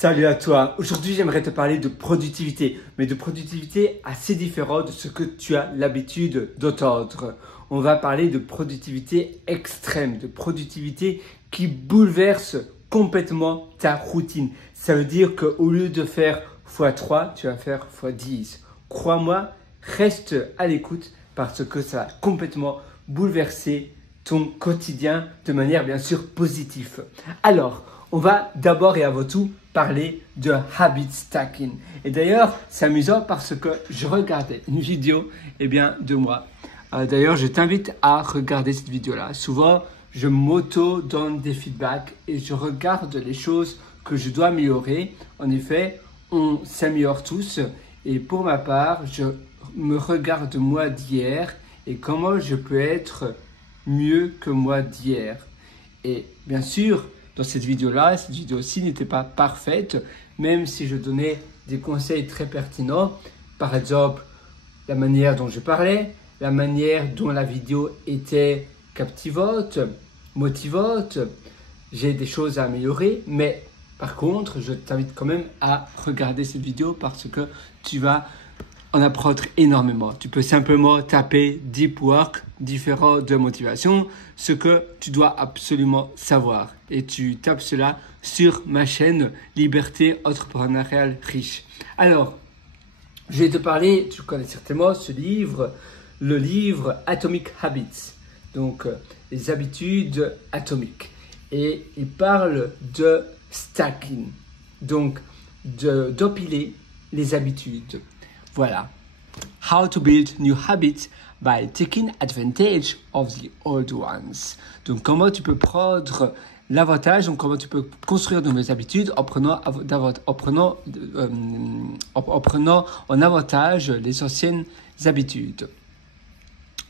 Salut à toi. Aujourd'hui, j'aimerais te parler de productivité, mais de productivité assez différente de ce que tu as l'habitude d'entendre. On va parler de productivité extrême, de productivité qui bouleverse complètement ta routine. Ça veut dire qu'au lieu de faire x3, tu vas faire x10. Crois-moi, reste à l'écoute parce que ça va complètement bouleverser ton quotidien de manière bien sûr positive. Alors, on va d'abord et avant tout parler de habit stacking. Et d'ailleurs, c'est amusant parce que je regardais une vidéo de moi. D'ailleurs, je t'invite à regarder cette vidéo-là. Souvent, je m'auto-donne des feedbacks et je regarde les choses que je dois améliorer. En effet, on s'améliore tous. Et pour ma part, je me regarde moi d'hier et comment je peux être mieux que moi d'hier. Et bien sûr, dans cette vidéo-ci n'était pas parfaite, même si je donnais des conseils très pertinents. Par exemple, la manière dont je parlais, la manière dont la vidéo était captivante, motivante. J'ai des choses à améliorer, mais par contre, je t'invite quand même à regarder cette vidéo parce que tu vas en apprendre énormément. Tu peux simplement taper Deep Work, différents de motivation, ce que tu dois absolument savoir. Et tu tapes cela sur ma chaîne Liberté entrepreneuriale riche. Alors, je vais te parler, tu connais certainement ce livre, le livre Atomic Habits, donc les habitudes atomiques. Et il parle de stacking, donc d'empiler les habitudes. Voilà. How to build new habits by taking advantage of the old ones. Donc, comment tu peux prendre l'avantage, donc comment tu peux construire de nouvelles habitudes en prenant en avantage les anciennes habitudes.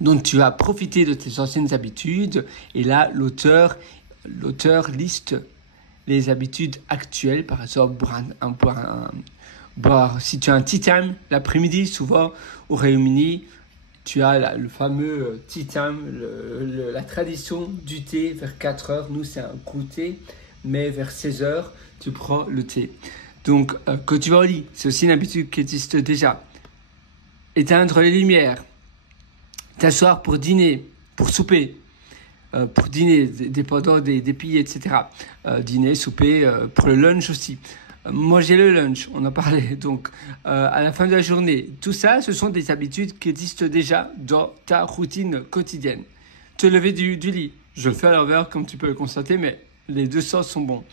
Donc, tu vas profiter de tes anciennes habitudes et là, l'auteur liste les habitudes actuelles, par exemple, si tu as un tea time l'après-midi, souvent au Royaume-Uni, tu as le fameux tea time, la tradition du thé vers 4 heures. Nous, c'est un goûter, mais vers 16 heures, tu prends le thé. Donc, quand tu vas au lit, c'est aussi une habitude qui existe déjà. Éteindre les lumières, t'asseoir pour dîner, pour souper, pour dîner, dépendant des pays, etc. Dîner, souper, pour le lunch aussi. Manger le lunch, on en parlait, donc à la fin de la journée. Tout ça, ce sont des habitudes qui existent déjà dans ta routine quotidienne. Te lever du lit, je le fais à l'envers comme tu peux le constater, mais les deux sens sont bons.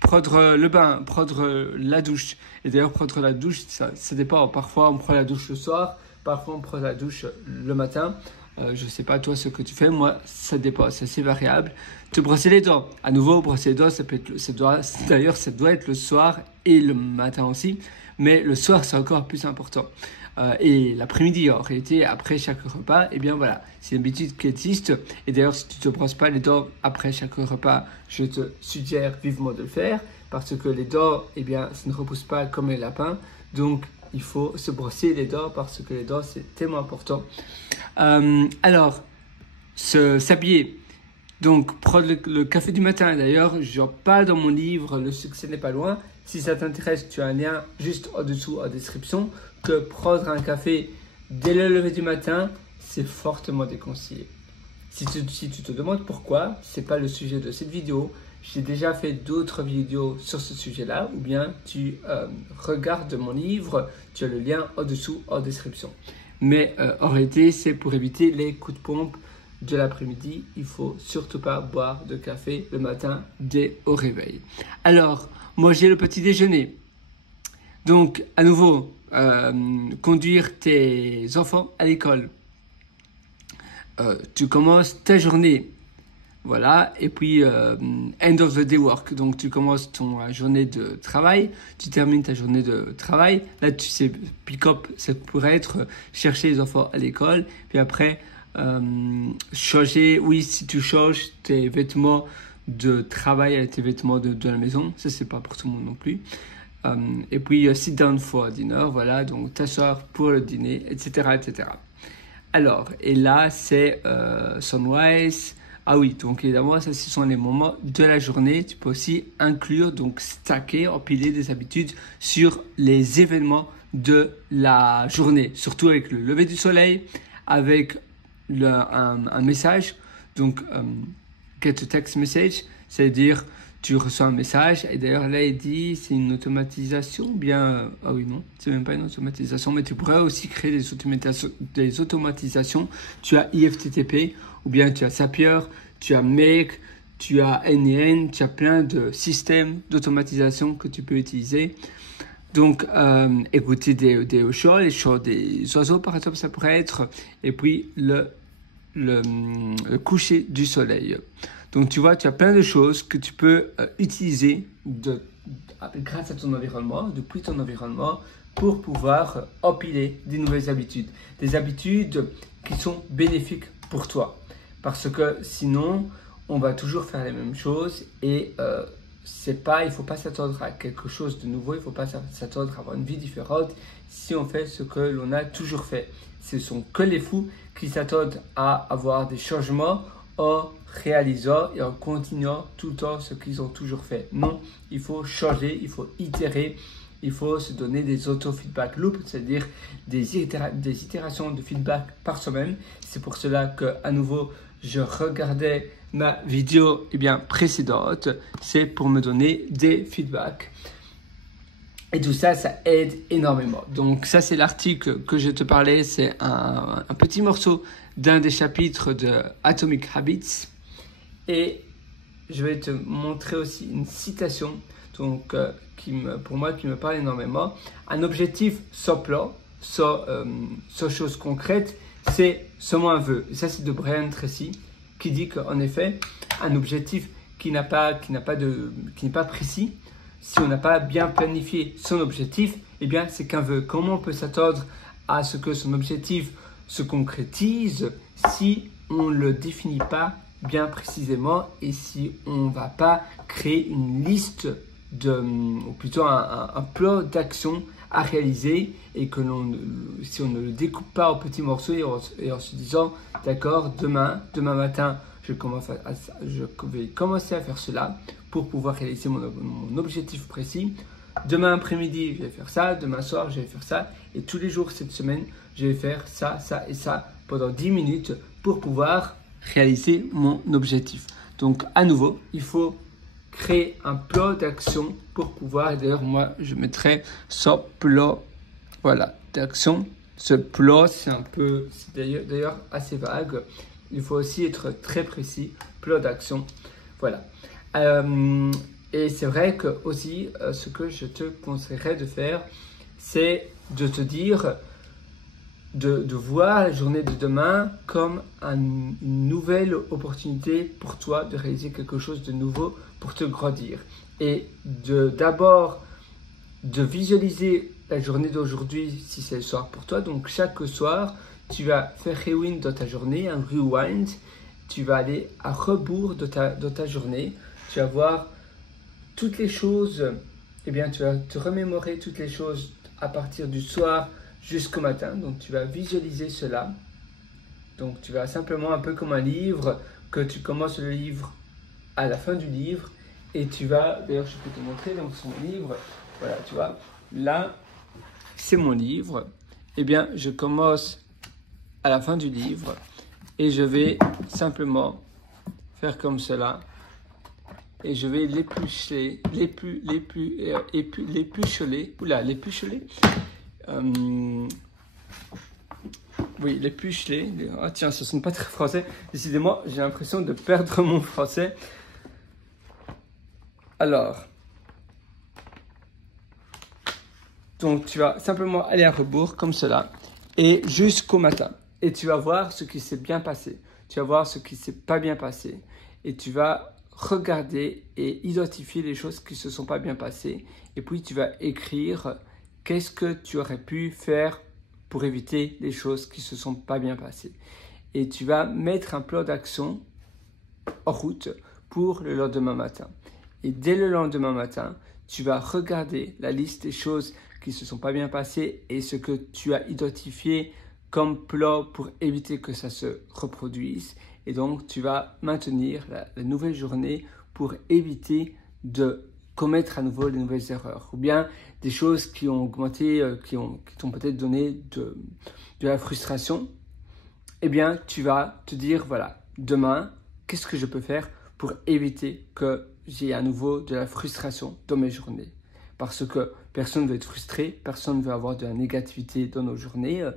Prendre le bain, prendre la douche. Et d'ailleurs, prendre la douche, ça dépend. Parfois, on prend la douche le soir, parfois on prend la douche le matin. Je ne sais pas toi ce que tu fais, moi ça dépend, c'est assez variable. Te brosser les dents, à nouveau brosser les dents, ça doit être le soir et le matin aussi, mais le soir c'est encore plus important. Et l'après-midi, en réalité, après chaque repas, voilà, c'est une habitude qui existe. Et d'ailleurs, si tu ne te brosses pas les dents après chaque repas, je te suggère vivement de le faire, parce que les dents, ça ne repousse pas comme les lapins, donc il faut se brosser les dents parce que les dents, c'est tellement important. Alors, s'habiller. Donc, prendre le café du matin. D'ailleurs, j'en parle dans mon livre, Le succès n'est pas loin. Si ça t'intéresse, tu as un lien juste en dessous en description. Que prendre un café dès le lever du matin, c'est fortement déconseillé. Si tu te demandes pourquoi, ce n'est pas le sujet de cette vidéo. J'ai déjà fait d'autres vidéos sur ce sujet-là, ou bien tu regardes mon livre, tu as le lien en dessous en description. Mais en réalité, c'est pour éviter les coups de pompe de l'après-midi. Il ne faut surtout pas boire de café le matin dès au réveil. Alors, manger le petit déjeuner. Donc, à nouveau, conduire tes enfants à l'école. Tu commences ta journée. Voilà, et puis end of the day work, donc tu commences ton journée de travail, tu termines ta journée de travail, là tu sais, pick-up, ça pourrait être chercher les enfants à l'école, puis après changer, oui, si tu changes tes vêtements de travail à tes vêtements de la maison, ça c'est pas pour tout le monde non plus, et puis sit down for dinner, voilà, donc t'asseoir pour le dîner, etc., etc. Alors, et là c'est sunrise, Ah oui, donc évidemment, ça, ce sont les moments de la journée. Tu peux aussi inclure, donc stacker, empiler des habitudes sur les événements de la journée. Surtout avec le lever du soleil, avec un message, donc get a text message, c'est-à-dire tu reçois un message, et d'ailleurs là il dit c'est une automatisation, bien, ah oui non, c'est même pas une automatisation, mais tu pourrais aussi créer des automatisations. Tu as IFTTP, ou bien tu as Zapier, tu as Make, tu as NEN, tu as plein de systèmes d'automatisation que tu peux utiliser. Donc, écouter des chants, les chants des oiseaux par exemple, ça pourrait être, et puis le coucher du soleil. Donc, tu vois, tu as plein de choses que tu peux utiliser grâce à ton environnement, depuis ton environnement, pour pouvoir empiler des nouvelles habitudes. Des habitudes qui sont bénéfiques pour toi. Parce que sinon, on va toujours faire les mêmes choses et il ne faut pas s'attendre à quelque chose de nouveau, il ne faut pas s'attendre à avoir une vie différente si on fait ce que l'on a toujours fait. Ce sont que les fous qui s'attendent à avoir des changements en réalisant et en continuant tout le temps ce qu'ils ont toujours fait. Non, il faut changer, il faut itérer, il faut se donner des auto-feedback loops, c'est-à-dire des itérations de feedback par semaine. C'est pour cela que, à nouveau, je regardais ma vidéo précédente, c'est pour me donner des feedbacks. Et tout ça, ça aide énormément. Donc ça, c'est l'article que je te parlais, c'est un petit morceau d'un des chapitres de Atomic Habits. Et je vais te montrer aussi une citation donc, pour moi, qui me parle énormément. Un objectif sans plan, sans chose concrète, c'est seulement un vœu. Et ça, c'est de Brian Tracy, qui dit qu'en effet, un objectif qui n'est pas précis, si on n'a pas bien planifié son objectif, eh bien, c'est qu'un vœu. Comment on peut s'attendre à ce que son objectif se concrétise si on ne le définit pas bien précisément et si on ne va pas créer une liste ou plutôt un plan d'action à réaliser et que si on ne le découpe pas en petits morceaux et en se disant d'accord, demain matin je vais commencer à faire cela pour pouvoir réaliser mon objectif précis. Demain après-midi, je vais faire ça. Demain soir, je vais faire ça. Et tous les jours cette semaine, je vais faire ça, ça et ça pendant 10 minutes pour pouvoir réaliser mon objectif. Donc, à nouveau, il faut créer un plan d'action pour pouvoir, et d'ailleurs, moi, je mettrai ce plan, voilà, d'action. Ce plan, c'est d'ailleurs assez vague. Il faut aussi être très précis, plan d'action, voilà. Et c'est vrai que aussi, ce que je te conseillerais de faire, c'est de te dire, de voir la journée de demain comme une nouvelle opportunité pour toi de réaliser quelque chose de nouveau pour te grandir. Et d'abord de visualiser la journée d'aujourd'hui si c'est le soir pour toi. Donc chaque soir, tu vas faire rewind dans ta journée, un rewind. Tu vas aller à rebours de ta journée. Tu vas voir toutes les choses, tu vas te remémorer toutes les choses à partir du soir jusqu'au matin. Donc, tu vas visualiser cela. Donc, tu vas simplement un peu comme un livre, que tu commences le livre à la fin du livre. Et tu vas, d'ailleurs, je peux te montrer donc son livre. Voilà, tu vois, là, c'est mon livre. Je commence à la fin du livre et je vais simplement faire comme cela. Et je vais l'épucheler. Oui, l'épucheler. Ah tiens, ça sonne pas très français. Décidément, j'ai l'impression de perdre mon français. Alors, donc tu vas simplement aller à rebours comme cela et jusqu'au matin. Et tu vas voir ce qui s'est bien passé. Tu vas voir ce qui s'est pas bien passé. Et tu vas regarder et identifier les choses qui ne se sont pas bien passées. Et puis, tu vas écrire qu'est-ce que tu aurais pu faire pour éviter les choses qui ne se sont pas bien passées. Et tu vas mettre un plan d'action en route pour le lendemain matin. Et dès le lendemain matin, tu vas regarder la liste des choses qui ne se sont pas bien passées et ce que tu as identifié comme plan pour éviter que ça se reproduise. Et donc, tu vas maintenir la nouvelle journée pour éviter de commettre à nouveau les nouvelles erreurs. Ou bien des choses qui ont augmenté, qui t'ont peut-être donné de la frustration. Eh bien, tu vas te dire, voilà, demain, qu'est-ce que je peux faire pour éviter que j'ai à nouveau de la frustration dans mes journées? Parce que personne ne veut être frustré, personne ne veut avoir de la négativité dans nos journées.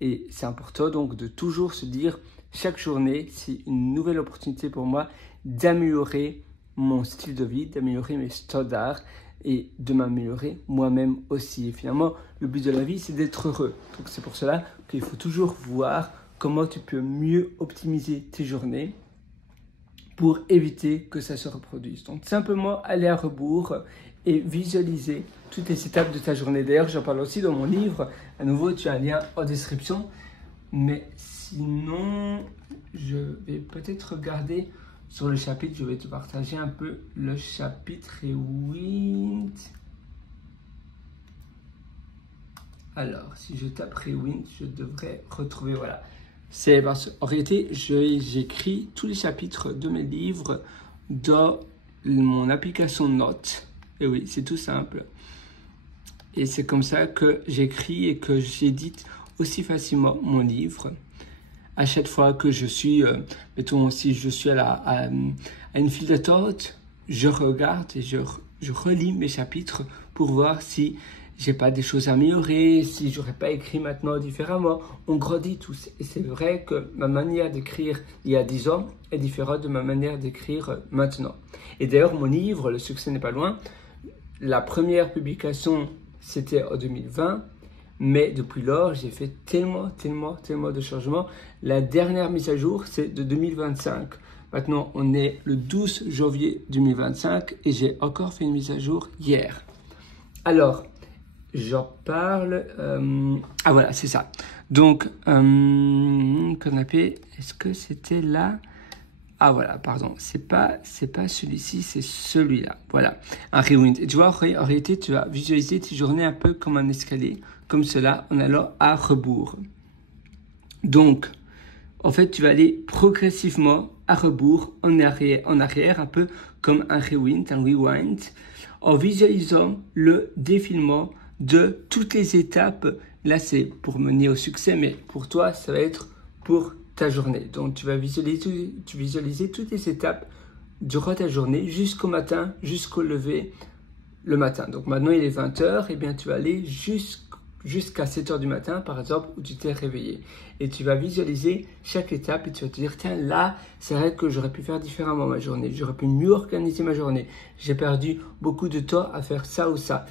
Et c'est important donc de toujours se dire, chaque journée, c'est une nouvelle opportunité pour moi d'améliorer mon style de vie, d'améliorer mes standards et de m'améliorer moi-même aussi. Et finalement, le but de la vie, c'est d'être heureux. Donc c'est pour cela qu'il faut toujours voir comment tu peux mieux optimiser tes journées pour éviter que ça se reproduise. Donc simplement aller à rebours et visualiser toutes les étapes de ta journée. D'ailleurs, j'en parle aussi dans mon livre. À nouveau, tu as un lien en description. Mais sinon, je vais peut-être regarder sur le chapitre. Je vais te partager un peu le chapitre Rewind. Alors, si je tape Rewind, je devrais retrouver, voilà. C'est parce qu'en réalité, j'écris tous les chapitres de mes livres dans mon application Notes. Et oui, c'est tout simple. Et c'est comme ça que j'écris et que j'édite aussi facilement mon livre. À chaque fois que je suis, mettons, si je suis à une file d'attente, je regarde et je relis mes chapitres pour voir si j'ai pas des choses à améliorer, si j'aurais pas écrit maintenant différemment. On grandit tous. Et c'est vrai que ma manière d'écrire il y a 10 ans est différente de ma manière d'écrire maintenant. Et d'ailleurs, mon livre, Le succès n'est pas loin, la première publication, c'était en 2020. Mais depuis lors, j'ai fait tellement de changements. La dernière mise à jour, c'est de 2025. Maintenant, on est le 12 janvier 2025 et j'ai encore fait une mise à jour hier. Alors, j'en parle. Ah voilà, c'est ça. Donc, canapé, est-ce que c'était là? Ah voilà, pardon, c'est pas celui-ci, c'est celui-là. Voilà, un rewind. Et tu vois, en réalité, tu vas visualiser tes journées un peu comme un escalier, comme cela, en allant à rebours. Donc, en fait, tu vas aller progressivement à rebours, en arrière, un peu comme un rewind, en visualisant le défilement de toutes les étapes. Là, c'est pour mener au succès, mais pour toi, ça va être pour ta journée. Donc, tu vas visualiser toutes les étapes durant ta journée jusqu'au matin, jusqu'au lever le matin. Donc, maintenant, il est 20h, et bien, tu vas aller jusqu'à 7h du matin, par exemple, où tu t'es réveillé. Et tu vas visualiser chaque étape et tu vas te dire, tiens, là, c'est vrai que j'aurais pu faire différemment ma journée. J'aurais pu mieux organiser ma journée. J'ai perdu beaucoup de temps à faire ça ou ça.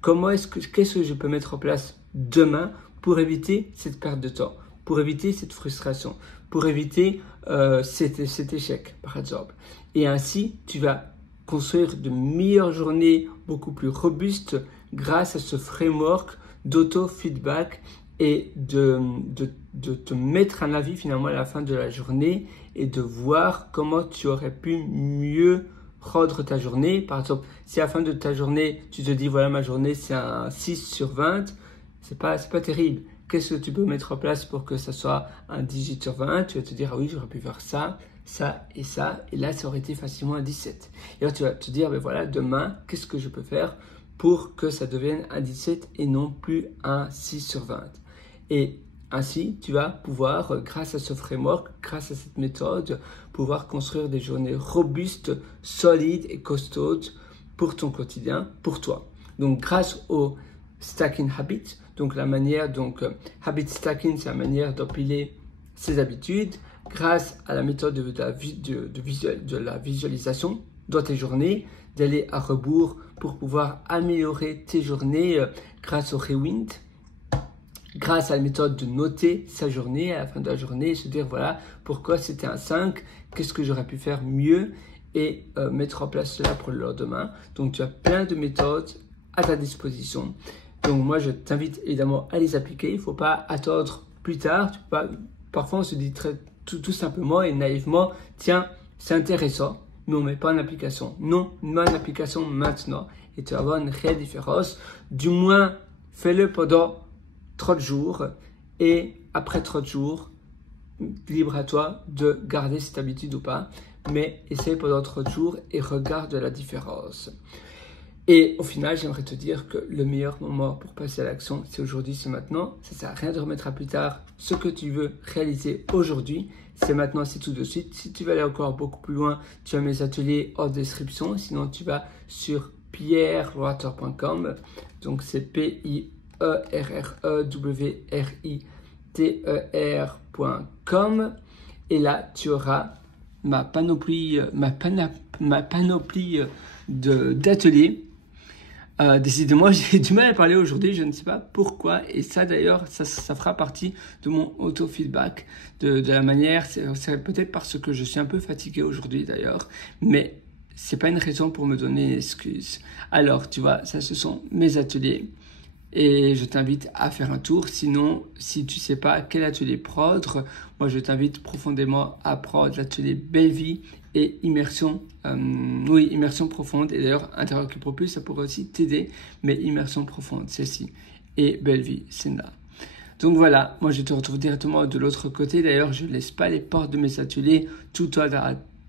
Qu'est-ce que je peux mettre en place demain pour éviter cette perte de temps, pour éviter cette frustration, pour éviter cet échec, par exemple. Et ainsi, tu vas construire de meilleures journées beaucoup plus robustes grâce à ce framework d'auto-feedback et de te mettre un avis finalement à la fin de la journée et de voir comment tu aurais pu mieux rendre ta journée. Par exemple, si à la fin de ta journée, tu te dis voilà, ma journée c'est un 6/20, c'est pas terrible. Qu'est-ce que tu peux mettre en place pour que ça soit un 18/20? Tu vas te dire ah oui, j'aurais pu faire ça, ça et ça, et là ça aurait été facilement un 17. Et alors tu vas te dire ben voilà, demain, qu'est-ce que je peux faire pour que ça devienne un 17 et non plus un 6/20. Et ainsi, tu vas pouvoir, grâce à ce framework, grâce à cette méthode, pouvoir construire des journées robustes, solides et costaudes pour ton quotidien, pour toi. Donc, grâce au stacking habit, donc habit stacking, c'est la manière d'empiler ses habitudes, grâce à la méthode de la visualisation dans tes journées, d'aller à rebours pour pouvoir améliorer tes journées grâce au rewind, grâce à la méthode de noter sa journée à la fin de la journée et se dire voilà pourquoi c'était un 5, qu'est-ce que j'aurais pu faire mieux et mettre en place cela pour le lendemain. Donc tu as plein de méthodes à ta disposition. Donc moi je t'invite évidemment à les appliquer, il ne faut pas attendre plus tard. Parfois on se dit tout simplement et naïvement tiens c'est intéressant, mais on ne met pas en application. Non, mets en application maintenant et tu vas avoir une réelle différence. Du moins, fais-le pendant 30 jours et après 30 jours, libre à toi de garder cette habitude ou pas. Mais essaye pendant 30 jours et regarde la différence. Et au final, j'aimerais te dire que le meilleur moment pour passer à l'action, c'est aujourd'hui, c'est maintenant. Ça ne sert à rien de remettre à plus tard ce que tu veux réaliser aujourd'hui. C'est maintenant, c'est tout de suite. Si tu veux aller encore beaucoup plus loin, tu as mes ateliers en description. Sinon, tu vas sur pierrewater.com. Donc, c'est pierrewriter.com. Et là, tu auras ma panoplie d'ateliers. Décidément, j'ai du mal à parler aujourd'hui, je ne sais pas pourquoi. Et ça d'ailleurs, ça fera partie de mon auto-feedback, de la manière, c'est peut-être parce que je suis un peu fatigué aujourd'hui d'ailleurs, mais c'est pas une raison pour me donner une excuse. Alors, tu vois, ça ce sont mes ateliers. Et je t'invite à faire un tour. Sinon, si tu sais pas quel atelier prendre, moi je t'invite profondément à prendre l'atelier Belle Vie et immersion, immersion profonde. Et d'ailleurs, Interroge Pro Plus, ça pourrait aussi t'aider, mais immersion profonde, celle-ci. Et Belle Vie, c'est là. Donc voilà, moi je te retrouve directement de l'autre côté. D'ailleurs, je ne laisse pas les portes de mes ateliers tout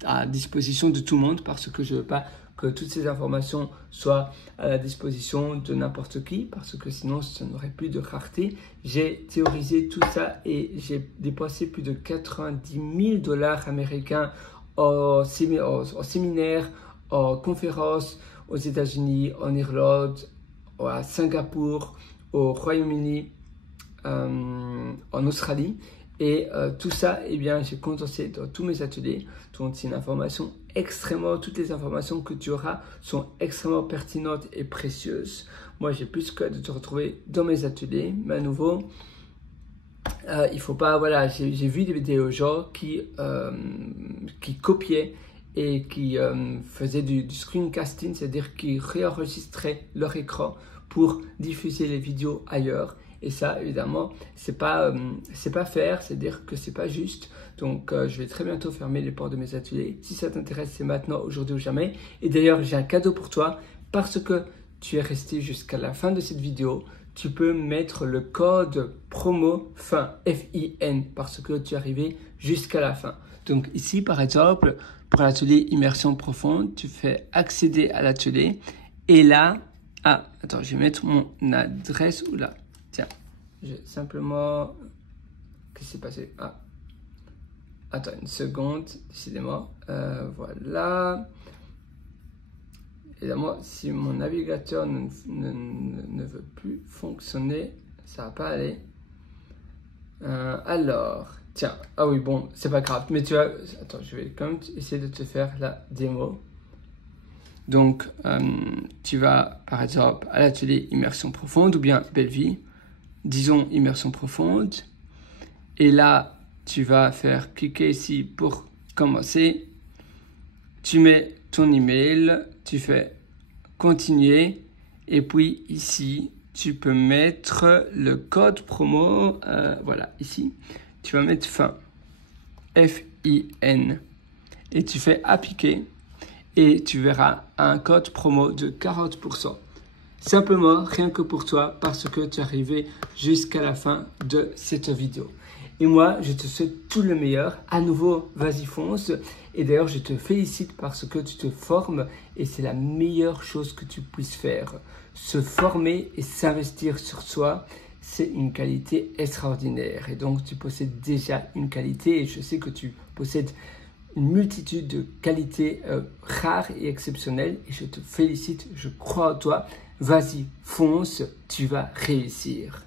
à disposition de tout le monde parce que je ne veux pas que toutes ces informations soient à la disposition de n'importe qui, parce que sinon, ça n'aurait plus de rareté. J'ai théorisé tout ça et j'ai dépensé plus de 90 000 $ américains en séminaire, en conférences aux États-Unis, en Irlande, à Singapour, au Royaume-Uni, en Australie. Et tout ça, eh bien, j'ai condensé dans tous mes ateliers. Donc, c'est une information toutes les informations que tu auras sont extrêmement pertinentes et précieuses. Moi, j'ai plus que de te retrouver dans mes ateliers. Mais à nouveau, il faut pas, voilà, j'ai vu des vidéos de gens qui copiaient et qui faisaient du screencasting, c'est-à-dire qui réenregistraient leur écran pour diffuser les vidéos ailleurs. Et ça, évidemment, c'est pas faire, c'est-à-dire que c'est pas juste. Donc, je vais très bientôt fermer les portes de mes ateliers. Si ça t'intéresse, c'est maintenant, aujourd'hui ou jamais. Et d'ailleurs, j'ai un cadeau pour toi parce que tu es resté jusqu'à la fin de cette vidéo. Tu peux mettre le code promo FIN, F-I-N, parce que tu es arrivé jusqu'à la fin. Donc ici, par exemple, pour l'atelier immersion profonde, tu fais accéder à l'atelier. Et là, attends, je vais mettre mon adresse ou là. Tiens, j'ai simplement... Qu'est-ce qui s'est passé? Attends une seconde, décidément. Voilà. Évidemment, si mon navigateur ne veut plus fonctionner, ça va pas aller. Alors, tiens, oui, bon, c'est pas grave. Mais tu vois, attends, je vais quand même essayer de te faire la démo. Donc, tu vas, par exemple, à l'atelier immersion profonde ou bien Belle Vie. Disons immersion profonde. Et là, tu vas faire cliquer ici pour commencer. Tu mets ton email, tu fais continuer. Et puis ici, tu peux mettre le code promo. Voilà, ici. Tu vas mettre FIN. F-I-N. Et tu fais appliquer. Et tu verras un code promo de 40%. Simplement, rien que pour toi, parce que tu es arrivé jusqu'à la fin de cette vidéo. Et moi, je te souhaite tout le meilleur. À nouveau, vas-y, fonce. Et d'ailleurs, je te félicite parce que tu te formes et c'est la meilleure chose que tu puisses faire. Se former et s'investir sur soi, c'est une qualité extraordinaire. Et donc, tu possèdes déjà une qualité et je sais que tu possèdes une multitude de qualités rares et exceptionnelles. Et je te félicite, je crois en toi. Vas-y, fonce, tu vas réussir.